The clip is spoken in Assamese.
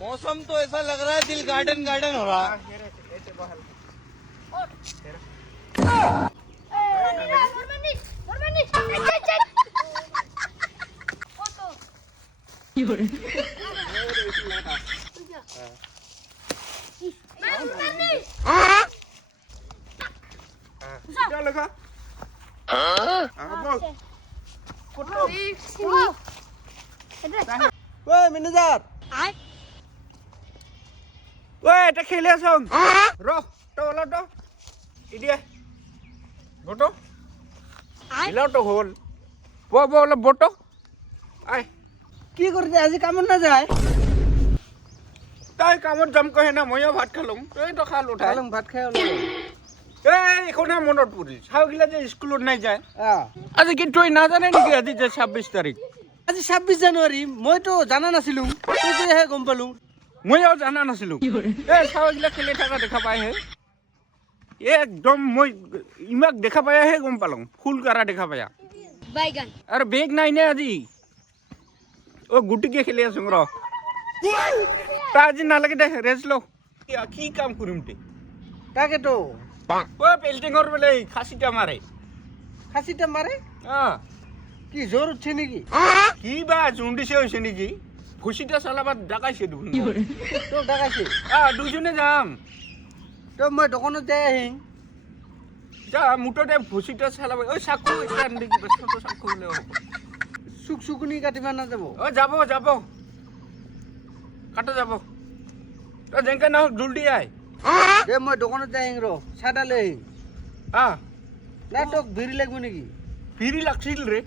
मौसम तो ऐसा लग रहा है दिल गार्डन गार्डन हो रहा है। क्या लगा? बोल। ओए मैनेजर ওই এটা খেলে আছং র তো ওলা তো ইডিয়ে বটো ইলাও তো হল বো বো ওলা বটো আই কি করতে আজি কামত না যায় তাই কামত যাম কহে না মইও ভাত খালুম তই তো খাল উঠাই কালং ভাত খাই ওলো এই এখন মনত পৰিল চাউগিলা যে স্কুলত নাই যায় আ আজি কি তুই নাজানে নেকি আজি যে 26 তাৰিখ আজি 26 জানুৱাৰী মইতো জানা নাছিলো তুই হে গম পালো মইও জানা নাছিলো এই চাউগিলা খেলি থাকা দেখা পাই হে একদম মই ইমাক দেখা পাই হে গম পালং ফুল কাৰা দেখা পায়া বাইগান আরে বেগ নাই নে আজি ও গুটিকে খেলি আছো র তা আজি নালাগে দে রেস্ট লো কি কাম কৰিম তে তাকেতো ও পেল্টিংৰ বেলে খাসিটা মাৰে খাসিটা মারে কি জোর উঠছে নাকি কি বা জুন্ডিছে হৈছে নেকি খুশিটা চালাবাত ডাকাইছে দেখোন তো ডাকাইছে দুজনে যাম তো মই দোকানত যাই আহিম যা মুঠতে খুশিটা চালাব ওই চাকু এটা দেখি ব্যস্ত চাকু হলে সুক সুকুনি কাটিবা না যাব ও যাব যাব কাটা যাব তো যেনকে না জলদি আয় দে মই দোকানত যাই আহিম ৰ চাদা লৈ আহিম আহ না তোক ভিৰি লাগিব নেকি ফিৰি লাগছিল ৰে